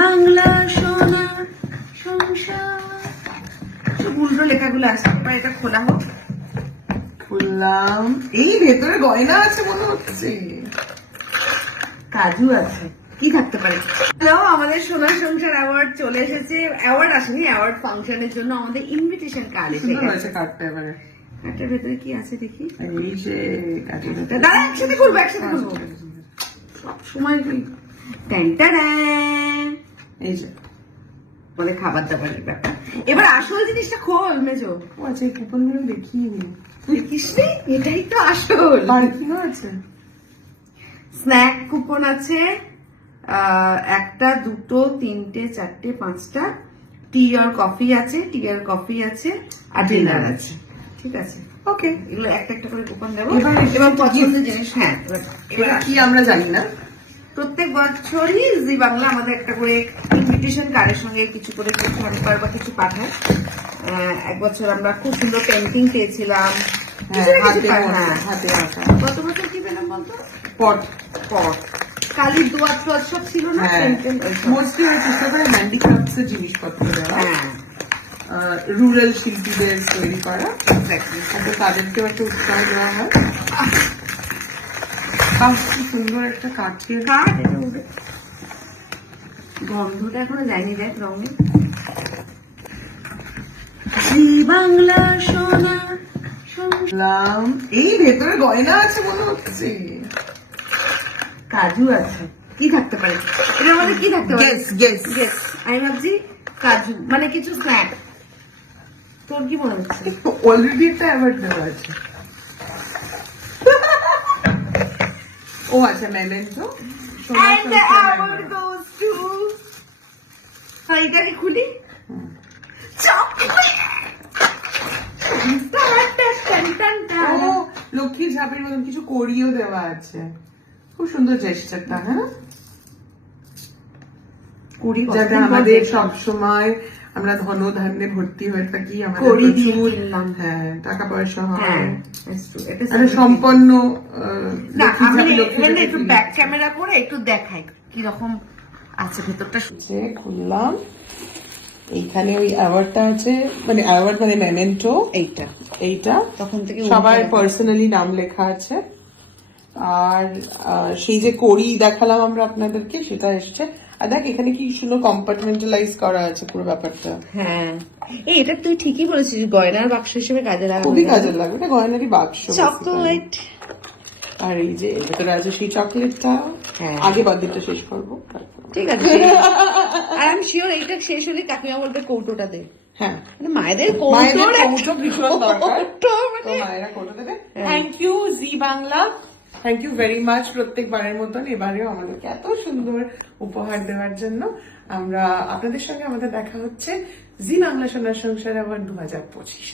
বাংলা সোনা সংসার। সব উল্টো লেখাগুলো আছে একবার এটা খোলা হোক। খুললাম। এই ভেতরে গয়না আছে মনে হচ্ছে। কাজু আছে। কি থাকতে পারে? হ্যালো আমাদের সোনার সংসার অ্যাওয়ার্ড চলে এসেছে। অ্যাওয়ার্ড আসেনি অ্যাওয়ার্ড ফাংশনের জন্য আমাদের ইনভিটেশন কার্ড এসে গেছে। কাঠটা এবারে। কার্ডটার ভেতরে কি আছে দেখি? এই যে কাঠের ভেতরে- দাদা একসাথে করব একসাথে করব সব সময় ট্যান ট্যান এই যে বলে খাবার দাবারের ব্যাপার। এবার আসল জিনিসটা খোল মেজো। ও আচ্ছা এই কুপনগুলো দেখিয়ে নি। দেখিস? এটাই তো আসল। বাড়িতেও আছে স্ন্যাক কুপন আছে একটা দুটো তিনটে চারটে পাঁচটা। টি আর কফি আছে টি আর কফি আছে আর ডিনার আছে। ঠিক আছে? ওকে এগুলো একটা একটা করে কুপন দেবো। এবার এবং পছন্দের জিনিস হ্যাঁ এবার কি আমরা জানি না। প্রত্যেক বছরই জি বাংলা আমাদের একটা করে ইনভিটেশন কার্ডের সঙ্গে কিছু করে হ্যাম্পার বা কিছু পাঠায়। আহ, এক বছর আমরা খুব সুন্দর পেন্টিং পেয়েছিলাম। হ্যাঁ হ্যাঁ। গত বছর কি পেলাম বলতো? পট পট। কালির দোয়ার টোয়ার সব ছিল না? হ্যাঁ মোস্টলি আমি চেষ্টা করি হ্যান্ডিক্রাফটস এর জিনিসপত্র দেওয়া। হ্যাঁ। রুরাল শিল্পীদের তৈরি করা. তাদেরকেও একটা উৎসাহ দেওয়া হয়। বাহ কি সুন্দর একটা কাঠ এটা উঠে গন্ধটা এখনও যায়নি দেখ রঙে। বাংলা সোনা সংসার। এই ভেতরে গয়না আছে মনে হচ্ছে। কাজু আছে। কি থাকতে পারে? এটার মধ্যে কি থাকতে পারে? গেস গেস Yes, আমি ভাবছি কাজু মানে কিছু স্ন্যাক তোর কি মনে হচ্ছে? অলরেডি একটা অ্যাওয়ার্ড দেওয়া আছে। ও আচ্ছা memento And the award goes to হ্যাঁ, এটা কি খুলি লক্ষ্মীর ঝাপের মতন কিছু করিও দেওয়া আছে। খুব সুন্দর জেস্টারটা হ্যাঁ? কুড়ি যাতে আমাদের সব সময় আমরা ধন ধান্যে ভর্তি হয়ে থাকি আমাদের প্রচুর, হ্যাঁ টাকা পয়সা হয় হ্যাঁ একটা সম্পন্ন একটু ব্যাক ক্যামেরা করে একটু দেখাই কীরকম আছে ভেতরটা। খুললাম এইখানে ওই অ্যাওয়ার্ডটা আছে মানে অ্যাওয়ার্ড মানে মেমেন্টো এইটা এইটা। তখন থেকে সবার পার্সোনালি নাম লেখা আছে। আর সেই যে কড়ি দেখালাম আমরা আপনাদেরকে সেটা এসছে। আর দেখ এখানে কি সুন্দর কম্পার্টমেন্টালাইজ করা আছে পুরো ব্যাপারটা। হ্যাঁ। এই এটা তুই ঠিকই বলেছিস গয়নার বাক্স হিসেবে কাজে লাগানো খুবই। কাজের লাগবে এটা গয়নারই বাক্স চকলেট। আর এই যে ভেতরে আছে সেই চকলেটটা। হ্যাঁ। আগে বার্থডেটা শেষ করব ঠিক আছে আর আমি শিওর এইটা শেষ হলে কাকিমা বলবে কৌটোটা দে। হ্যাঁ। মানে মায়েদের কৌটোর কৌটো ভীষণ দরকার। কৌটো মানে মায়েরা করে দেবে। Thank you Zee Bangla thank you very much প্রত্যেকবারের মতন এবারেও আমাদেরকে এত সুন্দর উপহার দেওয়ার জন্য। আমরা আপনাদের সঙ্গে আমাদের দেখা হচ্ছে জি বাংলা সোনার সংসার আবার দু হাজার পঁচিশ!